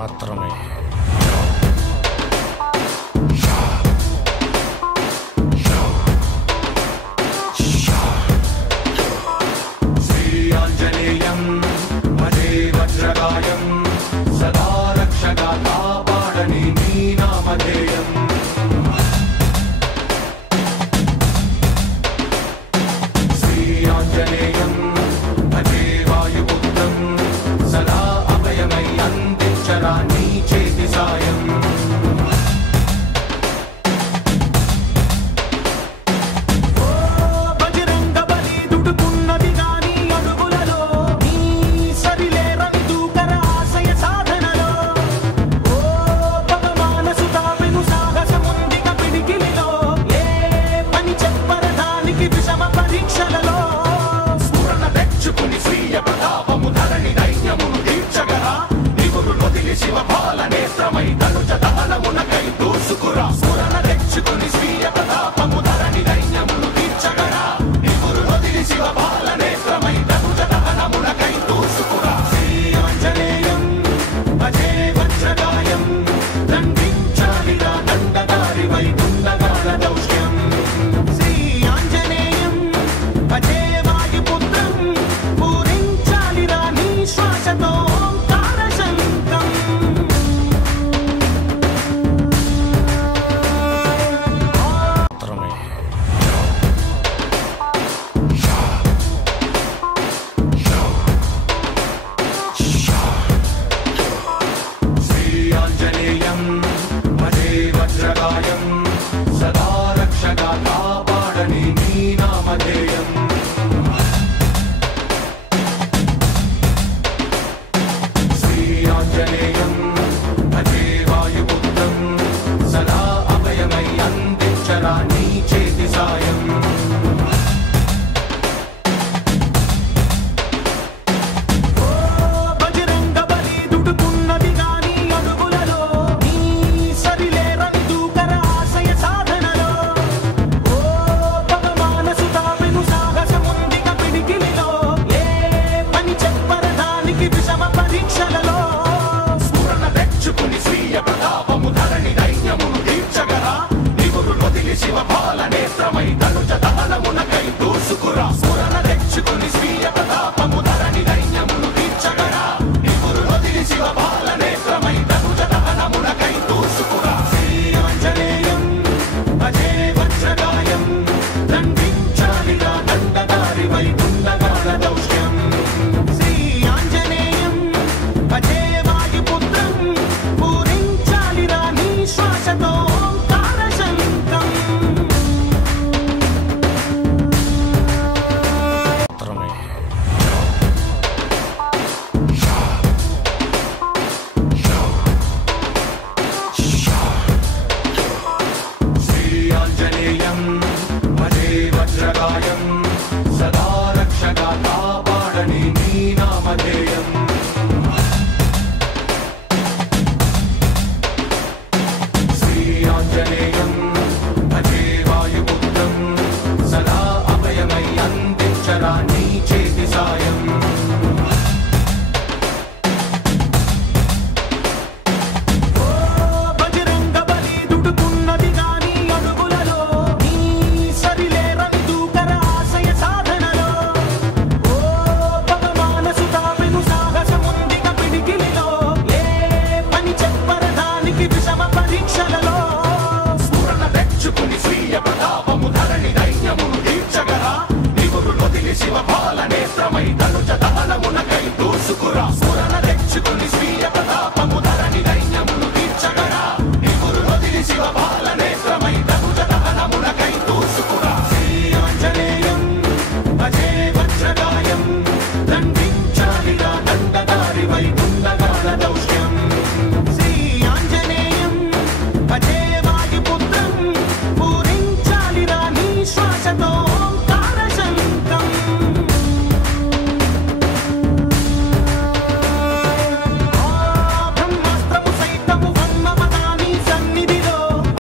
మాత్రమే. శ్రీ ఆంజనేయం భజే వజ్రకాయం సదా రక్షగా కాపాడని నీ నామధేయం. శ్రీ ఆంజనేయం భజే వాయుపుత్రం సదా అభయమై అందించరా నీ చేతి సాయం. సదా రక్షగా కాపాడని నీ నామధేయం. శ్రీ ఆంజనేయం భజే వాయుపుత్రం సదా అభయమై అందించరా నీ చేతి సాయం. వజ్రకాయం సదా రక్షగా కాపాడని నీ నామధేయం. శ్రీ ఆంజనేయం భజే వాయుపుత్రం సదా అభయమై అందించరా నీ చేతి సాయం.